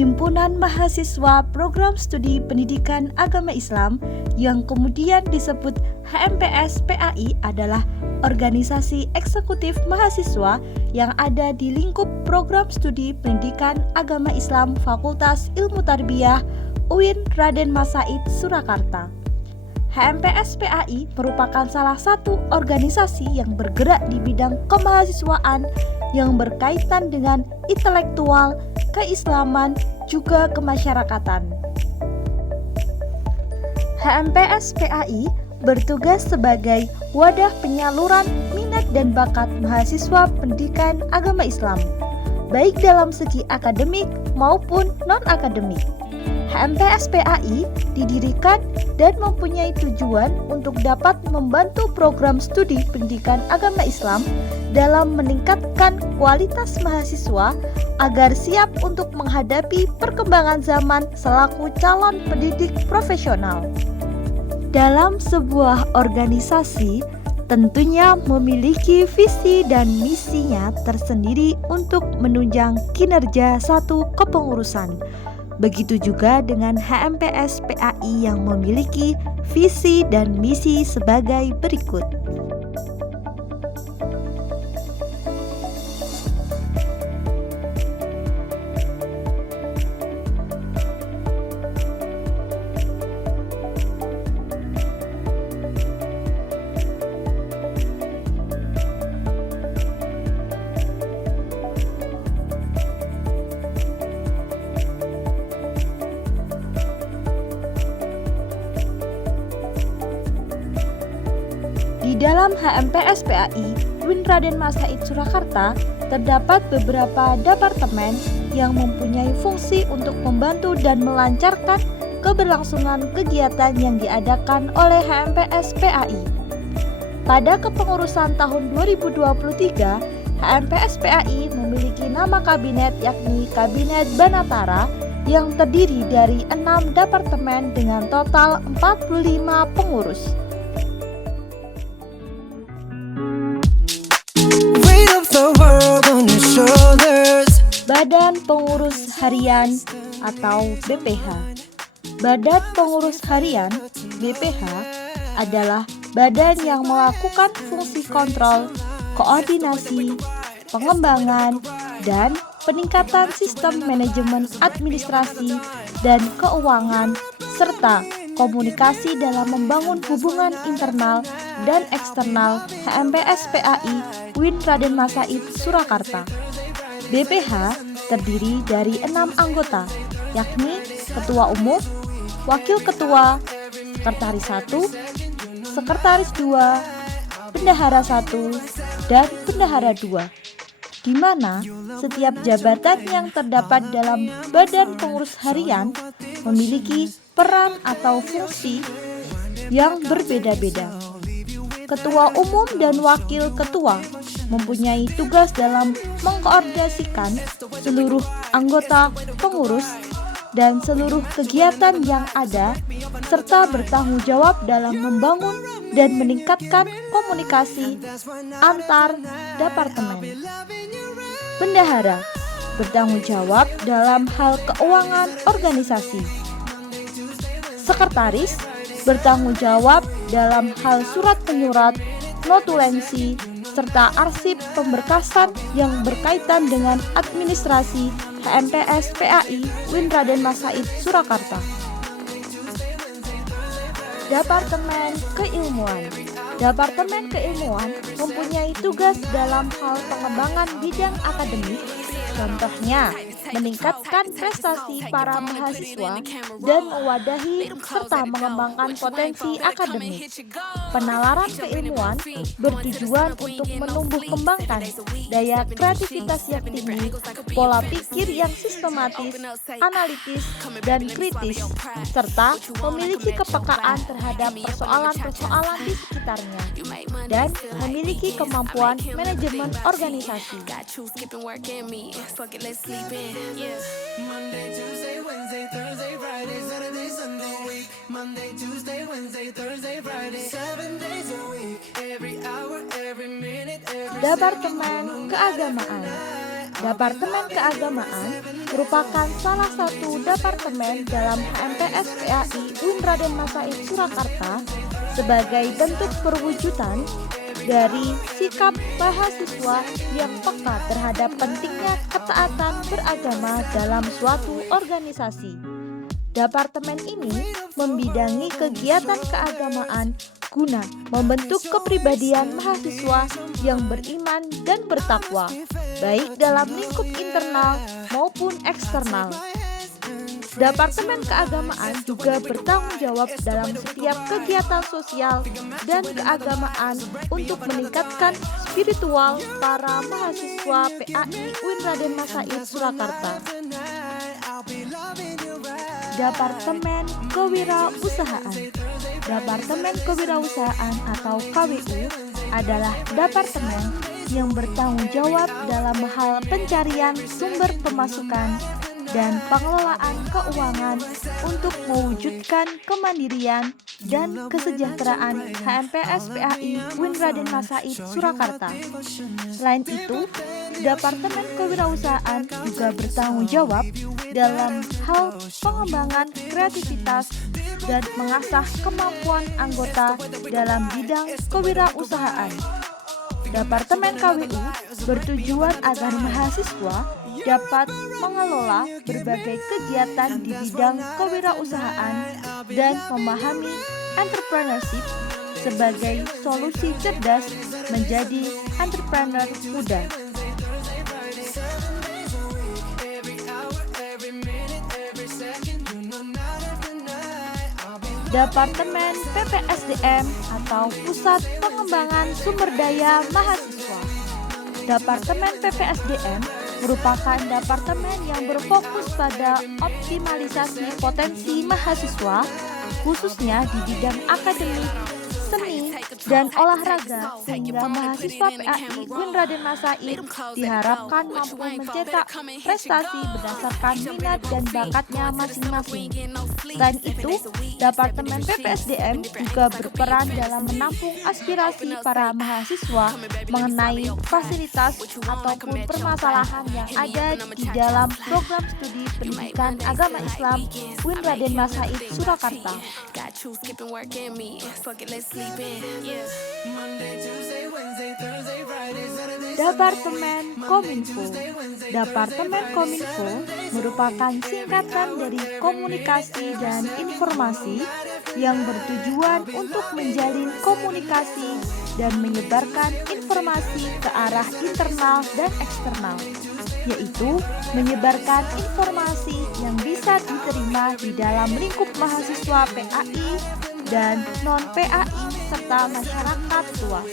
Himpunan Mahasiswa Program Studi Pendidikan Agama Islam yang kemudian disebut HMPS PAI adalah organisasi eksekutif mahasiswa yang ada di lingkup Program Studi Pendidikan Agama Islam Fakultas Ilmu Tarbiyah UIN Raden Mas Said Surakarta. HMPS PAI merupakan salah satu organisasi yang bergerak di bidang kemahasiswaan yang berkaitan dengan intelektual, keislaman, juga kemasyarakatan. HMPS PAI bertugas sebagai wadah penyaluran minat dan bakat mahasiswa pendidikan agama Islam, baik dalam segi akademik maupun non-akademik. HMPS PAI didirikan dan mempunyai tujuan untuk dapat membantu program studi pendidikan agama Islam dalam meningkatkan kualitas mahasiswa agar siap untuk menghadapi perkembangan zaman selaku calon pendidik profesional. Dalam sebuah organisasi, tentunya memiliki visi dan misinya tersendiri untuk menunjang kinerja satu kepengurusan. Begitu juga dengan HMPS PAI yang memiliki visi dan misi sebagai berikut. Di dalam HMPS PAI UIN Raden Mas Said Surakarta terdapat beberapa departemen yang mempunyai fungsi untuk membantu dan melancarkan keberlangsungan kegiatan yang diadakan oleh HMPS PAI. Pada kepengurusan tahun 2023, HMPS PAI memiliki nama kabinet yakni Kabinet Banatara yang terdiri dari 6 departemen dengan total 45 pengurus. Badan Pengurus Harian atau BPH. Badan Pengurus Harian BPH adalah badan yang melakukan fungsi kontrol, koordinasi, pengembangan, dan peningkatan sistem manajemen administrasi dan keuangan serta komunikasi dalam membangun hubungan internal dan eksternal HMPS PAI UIN Raden Mas Said Surakarta. BPH terdiri dari 6 anggota, yakni Ketua Umum, Wakil Ketua, Sekretaris 1, Sekretaris 2, Bendahara 1, dan Bendahara 2, di mana setiap jabatan yang terdapat dalam Badan Pengurus Harian memiliki peran atau fungsi yang berbeda-beda. Ketua Umum dan Wakil Ketua mempunyai tugas dalam mengkoordinasikan seluruh anggota pengurus dan seluruh kegiatan yang ada, serta bertanggung jawab dalam membangun dan meningkatkan komunikasi antar departemen. Bendahara bertanggung jawab dalam hal keuangan organisasi. Sekretaris bertanggung jawab dalam hal surat menyurat, notulensi, serta arsip pemberkasan yang berkaitan dengan administrasi HMPS PAI UIN Raden Mas Said Surakarta. Departemen Keilmuan. Departemen Keilmuan mempunyai tugas dalam hal pengembangan bidang akademik, contohnya meningkatkan prestasi para mahasiswa dan mewadahi serta mengembangkan potensi akademik. Penalaran keilmuan bertujuan untuk menumbuh kembangkan daya kreativitas yang tinggi, pola pikir yang sistematis, analitis, dan kritis, serta memiliki kepekaan terhadap persoalan-persoalan di sekitarnya, dan memiliki kemampuan manajemen organisasi. Monday, Tuesday, Wednesday, Thursday, Friday, Saturday, Sunday, week. Monday, Tuesday, Wednesday, Thursday, Friday, 7 days a week. Every hour, every minute, every Departemen Keagamaan. Departemen Keagamaan merupakan salah satu departemen dalam HMPS PAI UIN Raden Masaid Surakarta sebagai bentuk perwujudan dari sikap mahasiswa yang peka terhadap pentingnya ketaatan beragama dalam suatu organisasi. Departemen ini membidangi kegiatan keagamaan guna membentuk kepribadian mahasiswa yang beriman dan bertakwa, baik dalam lingkup internal maupun eksternal. Departemen Keagamaan juga bertanggung jawab dalam setiap kegiatan sosial dan keagamaan untuk meningkatkan spiritual para mahasiswa PAI UIN Raden Masaid Surakarta. Departemen Kewirausahaan. Departemen Kewirausahaan atau KWU adalah departemen yang bertanggung jawab dalam hal pencarian sumber pemasukan dan pengelolaan keuangan untuk mewujudkan kemandirian dan kesejahteraan HMPS PAI UIN Raden Masaid Surakarta. Selain itu, Departemen Kewirausahaan juga bertanggung jawab dalam hal pengembangan kreativitas dan mengasah kemampuan anggota dalam bidang kewirausahaan. Departemen KWU bertujuan agar mahasiswa dapat mengelola berbagai kegiatan di bidang kewirausahaan dan memahami entrepreneurship sebagai solusi cerdas menjadi entrepreneur muda. Departemen PPSDM atau Pusat Pengembangan Sumber Daya Mahasiswa. Departemen PPSDM merupakan departemen yang berfokus pada optimalisasi potensi mahasiswa, khususnya di bidang akademik, seni, dan olahraga, sehingga mahasiswa PAI UIN Raden Masaid diharapkan mampu mencetak prestasi berdasarkan minat dan bakatnya masing-masing. Selain itu, Departemen PPSDM juga berperan dalam menampung aspirasi para mahasiswa mengenai fasilitas ataupun permasalahan yang ada di dalam program studi pendidikan agama Islam UIN Raden Masaid Surakarta. Departemen Kominfo. Departemen Kominfo merupakan singkatan dari komunikasi dan informasi yang bertujuan untuk menjalin komunikasi dan menyebarkan informasi ke arah internal dan eksternal, yaitu menyebarkan informasi yang bisa diterima di dalam lingkup mahasiswa PAI dan non-PAI serta masyarakat luas.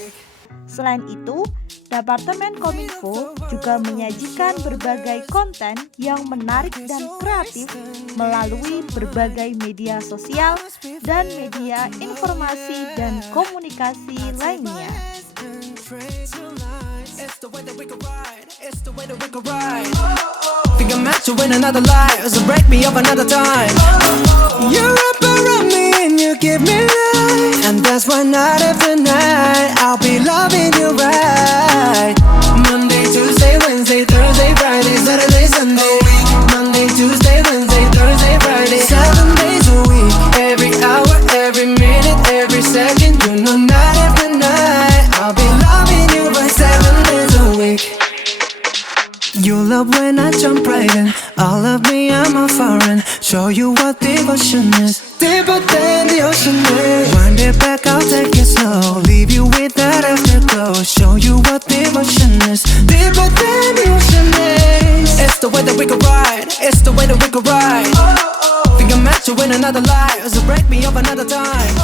Selain itu, Departemen Kominfo juga menyajikan berbagai konten yang menarik dan kreatif melalui berbagai media sosial dan media informasi dan komunikasi lainnya. And that's why night after night I'll be loving you right. Monday, Tuesday, Wednesday, Thursday, Friday, Saturday, Sunday. Monday, Tuesday, Wednesday, Thursday, Friday, 7 days a week. Every hour, every minute, every second. You know night after night I'll be loving you right 7 days a week. You love when I jump right in. All of me, I'm a foreign. Show you what devotion is. Deeper than the ocean is. Wind it back, I'll take it slow. Leave you with that afterglow. Show you what devotion is. Deeper than the ocean is. It's the way that we could ride. It's the way that we could ride. Think I'm meant to win another life, so break me up another time.